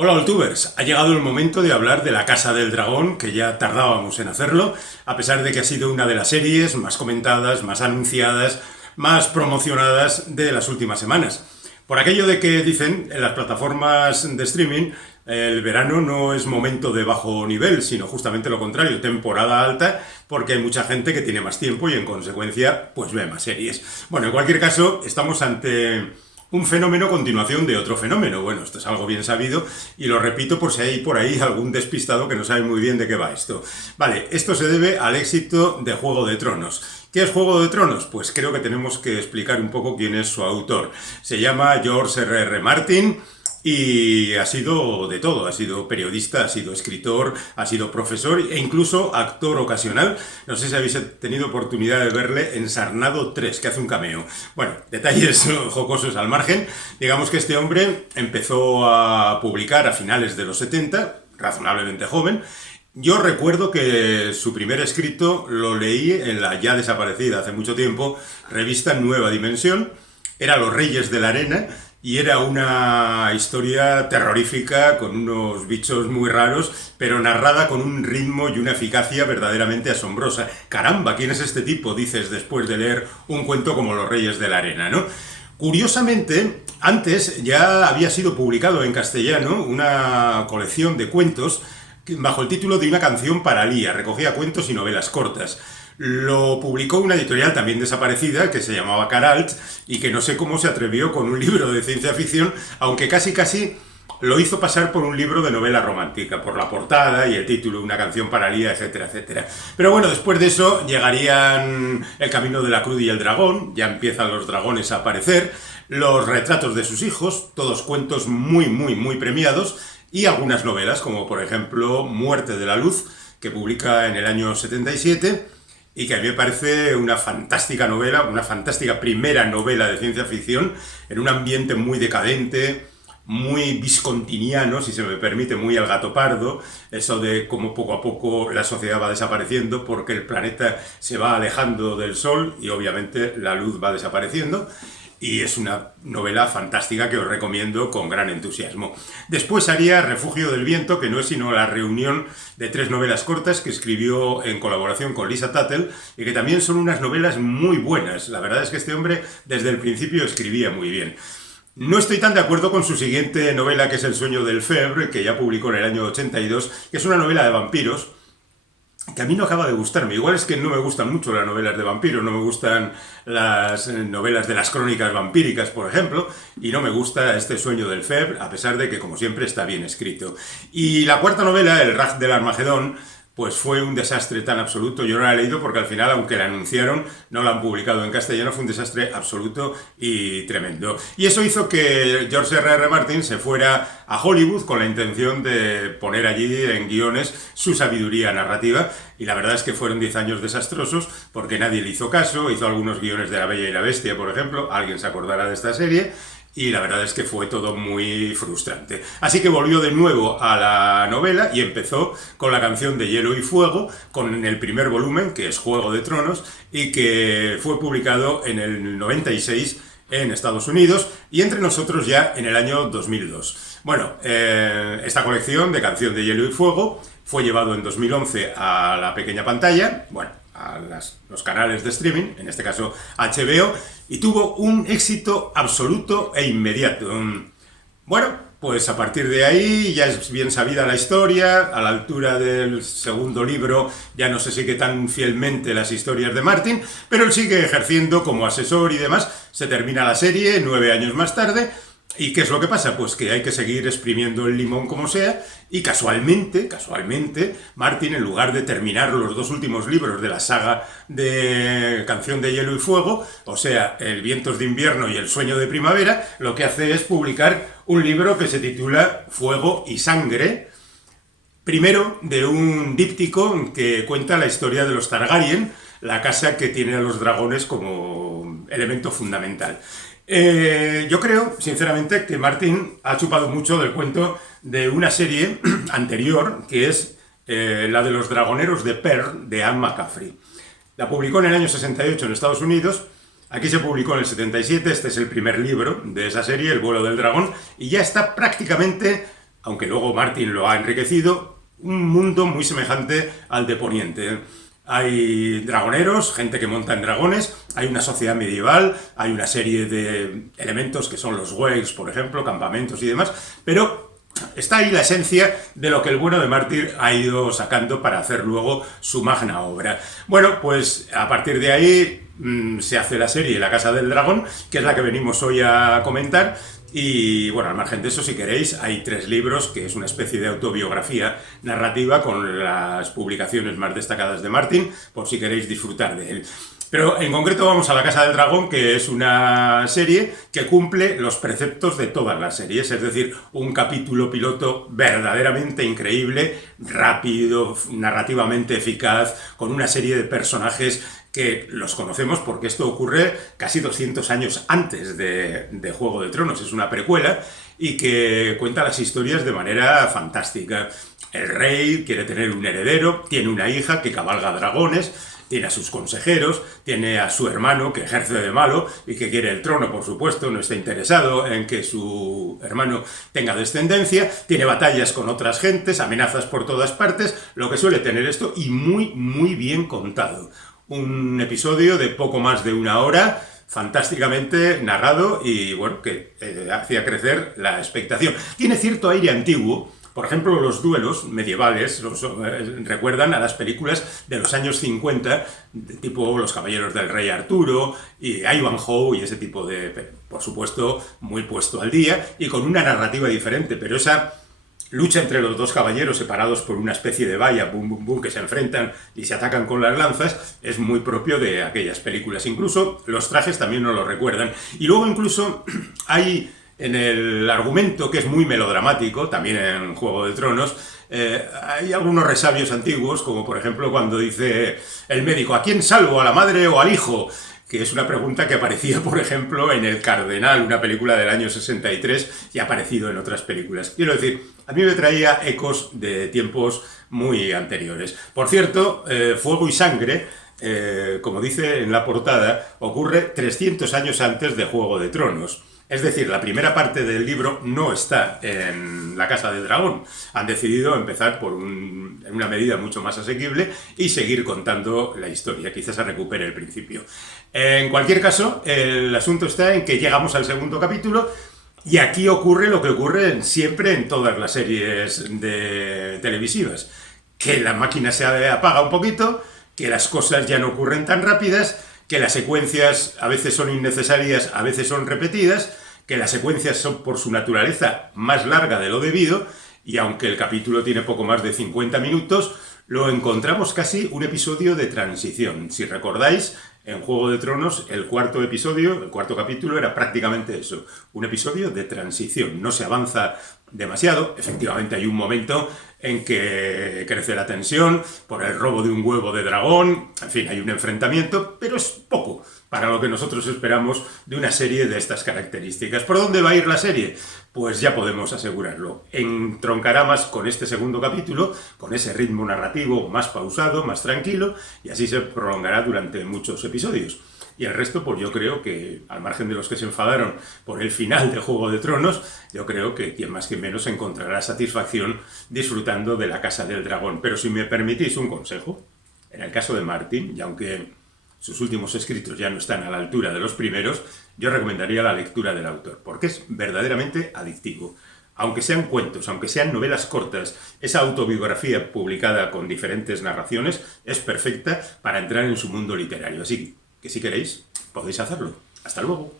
Hola, Oltubers. Ha llegado el momento de hablar de La Casa del Dragón, que ya tardábamos en hacerlo, a pesar de que ha sido una de las series más comentadas, más anunciadas, más promocionadas de las últimas semanas. Por aquello de que dicen en las plataformas de streaming, el verano no es momento de bajo nivel, sino justamente lo contrario, temporada alta, porque hay mucha gente que tiene más tiempo y en consecuencia pues ve más series. Bueno, en cualquier caso, estamos ante un fenómeno a continuación de otro fenómeno. Bueno, esto es algo bien sabido y lo repito por si hay por ahí algún despistado que no sabe muy bien de qué va esto. Vale, esto se debe al éxito de Juego de Tronos. ¿Qué es Juego de Tronos? Pues creo que tenemos que explicar un poco quién es su autor. Se llama George R.R. Martin. Y ha sido de todo, ha sido periodista, ha sido escritor, ha sido profesor e incluso actor ocasional. No sé si habéis tenido oportunidad de verle en Sarnado 3, que hace un cameo. Bueno, detalles jocosos al margen. Digamos que este hombre empezó a publicar a finales de los 70, razonablemente joven. Yo recuerdo que su primer escrito lo leí en la ya desaparecida hace mucho tiempo revista Nueva Dimensión. Era Los Reyes de la Arena y era una historia terrorífica con unos bichos muy raros, pero narrada con un ritmo y una eficacia verdaderamente asombrosa. Caramba, ¿quién es este tipo? Dices después de leer un cuento como Los Reyes de la Arena, ¿no? Curiosamente, antes ya había sido publicado en castellano una colección de cuentos bajo el título de Una canción para Lía. Recogía cuentos y novelas cortas. Lo publicó una editorial también desaparecida que se llamaba Caralt y que no sé cómo se atrevió con un libro de ciencia ficción, aunque casi lo hizo pasar por un libro de novela romántica, por la portada y el título, Una canción para Lía, etcétera, etcétera. Pero bueno, después de eso llegarían El camino de la cruz y el dragón, ya empiezan los dragones a aparecer, los retratos de sus hijos, todos cuentos muy premiados, y algunas novelas, como por ejemplo Muerte de la Luz, que publica en el año 77, y que a mí me parece una fantástica novela, una fantástica primera novela de ciencia ficción, en un ambiente muy decadente, muy viscontiniano, si se me permite, muy al gato pardo, eso de cómo poco a poco la sociedad va desapareciendo porque el planeta se va alejando del Sol y obviamente la luz va desapareciendo. Y es una novela fantástica que os recomiendo con gran entusiasmo. Después haría Refugio del Viento, que no es sino la reunión de 3 novelas cortas que escribió en colaboración con Lisa Tuttle y que también son unas novelas muy buenas. La verdad es que este hombre desde el principio escribía muy bien. No estoy tan de acuerdo con su siguiente novela, que es El sueño del Febre, que ya publicó en el año 82, que es una novela de vampiros, que a mí no acaba de gustarme. Igual es que no me gustan mucho las novelas de vampiros, no me gustan las novelas de las crónicas vampíricas, por ejemplo, y no me gusta este Sueño del Febre, a pesar de que, como siempre, está bien escrito. Y la cuarta novela, El Raj del Armagedón, pues fue un desastre tan absoluto. Yo no la he leído porque al final, aunque la anunciaron, no la han publicado en castellano. Fue un desastre absoluto y tremendo. Y eso hizo que George R.R. Martin se fuera a Hollywood con la intención de poner allí en guiones su sabiduría narrativa. Y la verdad es que fueron 10 años desastrosos porque nadie le hizo caso. Hizo algunos guiones de La Bella y la Bestia, por ejemplo. Alguien se acordará de esta serie. Y la verdad es que fue todo muy frustrante. Así que volvió de nuevo a la novela y empezó con La canción de Hielo y Fuego, con el primer volumen, que es Juego de Tronos, y que fue publicado en el 96 en Estados Unidos y entre nosotros ya en el año 2002. Bueno, esta colección de Canción de Hielo y Fuego fue llevado en 2011 a la pequeña pantalla, bueno, a los canales de streaming, en este caso HBO, y tuvo un éxito absoluto e inmediato. Bueno, pues a partir de ahí ya es bien sabida la historia, a la altura del segundo libro ya no se sigue tan fielmente las historias de Martin, pero él sigue ejerciendo como asesor y demás. Se termina la serie 9 años más tarde. ¿Y qué es lo que pasa? Pues que hay que seguir exprimiendo el limón como sea y casualmente, Martin, en lugar de terminar los 2 últimos libros de la saga de Canción de Hielo y Fuego, o sea, El vientos de invierno y El sueño de primavera, lo que hace es publicar un libro que se titula Fuego y sangre, primero de un díptico que cuenta la historia de los Targaryen, la casa que tiene a los dragones como elemento fundamental. Yo creo, sinceramente, que Martin ha chupado mucho del cuento de una serie anterior, que es la de los dragoneros de Pearl, de Anne McCaffrey. La publicó en el año 68 en Estados Unidos, aquí se publicó en el 77, este es el primer libro de esa serie, El vuelo del dragón, y ya está prácticamente aunque luego Martin lo ha enriquecido, un mundo muy semejante al de Poniente. Hay dragoneros, gente que monta en dragones, hay una sociedad medieval, hay una serie de elementos que son los wakes, por ejemplo, campamentos y demás, pero está ahí la esencia de lo que el bueno de Martin ha ido sacando para hacer luego su magna obra. Bueno, pues a partir de ahí se hace la serie La Casa del Dragón, que es la que venimos hoy a comentar. Y bueno, al margen de eso, si queréis, hay 3 libros, que es una especie de autobiografía narrativa con las publicaciones más destacadas de Martin, por si queréis disfrutar de él. Pero en concreto vamos a La Casa del Dragón, que es una serie que cumple los preceptos de todas las series, es decir, un capítulo piloto verdaderamente increíble, rápido, narrativamente eficaz, con una serie de personajes que los conocemos porque esto ocurre casi 200 años antes de Juego de Tronos, es una precuela y que cuenta las historias de manera fantástica. El rey quiere tener un heredero, tiene una hija que cabalga dragones, tiene a sus consejeros, tiene a su hermano que ejerce de malo y que quiere el trono, por supuesto, no está interesado en que su hermano tenga descendencia, tiene batallas con otras gentes, amenazas por todas partes, lo que suele tener esto y muy, muy bien contado. Un episodio de poco más de 1 hora, fantásticamente narrado y bueno, que hacía crecer la expectación. Tiene cierto aire antiguo. Por ejemplo, los duelos medievales recuerdan a las películas de los años 50, tipo Los Caballeros del Rey Arturo y Ivanhoe y ese tipo de... Por supuesto, muy puesto al día y con una narrativa diferente, pero esa lucha entre los 2 caballeros separados por una especie de valla, bum, bum, bum, que se enfrentan y se atacan con las lanzas, es muy propio de aquellas películas. Incluso los trajes también nos lo recuerdan. Y luego incluso hay... En el argumento, que es muy melodramático, también en Juego de Tronos, hay algunos resabios antiguos, como por ejemplo cuando dice el médico, ¿a quién salvo? ¿A la madre o al hijo? Que es una pregunta que aparecía, por ejemplo, en El Cardenal, una película del año 63, y ha aparecido en otras películas. Quiero decir, a mí me traía ecos de tiempos muy anteriores. Por cierto, Fuego y Sangre, como dice en la portada, ocurre 300 años antes de Juego de Tronos. Es decir, la primera parte del libro no está en La Casa del Dragón. Han decidido empezar por en una medida mucho más asequible y seguir contando la historia. Quizás se recupere el principio. En cualquier caso, el asunto está en que llegamos al segundo capítulo y aquí ocurre lo que ocurre siempre en todas las series televisivas. Que la máquina se apaga un poquito, que las cosas ya no ocurren tan rápidas, que las secuencias a veces son innecesarias, a veces son repetidas, que las secuencias son por su naturaleza más larga de lo debido, y aunque el capítulo tiene poco más de 50 minutos, lo encontramos casi un episodio de transición. Si recordáis, en Juego de Tronos, el cuarto capítulo era prácticamente eso, un episodio de transición. No se avanza demasiado, efectivamente hay un momento en que crece la tensión por el robo de un huevo de dragón, en fin, hay un enfrentamiento, pero es poco para lo que nosotros esperamos de una serie de estas características. ¿Por dónde va a ir la serie? Pues ya podemos asegurarlo. Entroncará más con este segundo capítulo, con ese ritmo narrativo más pausado, más tranquilo, y así se prolongará durante muchos episodios. Y el resto, pues yo creo que, al margen de los que se enfadaron por el final de Juego de Tronos, yo creo que quien más que menos encontrará satisfacción disfrutando de La Casa del Dragón. Pero si me permitís un consejo, en el caso de Martin, y aunque sus últimos escritos ya no están a la altura de los primeros, yo recomendaría la lectura del autor, porque es verdaderamente adictivo. Aunque sean cuentos, aunque sean novelas cortas, esa autobiografía publicada con diferentes narraciones es perfecta para entrar en su mundo literario. Así que si queréis, podéis hacerlo. Hasta luego.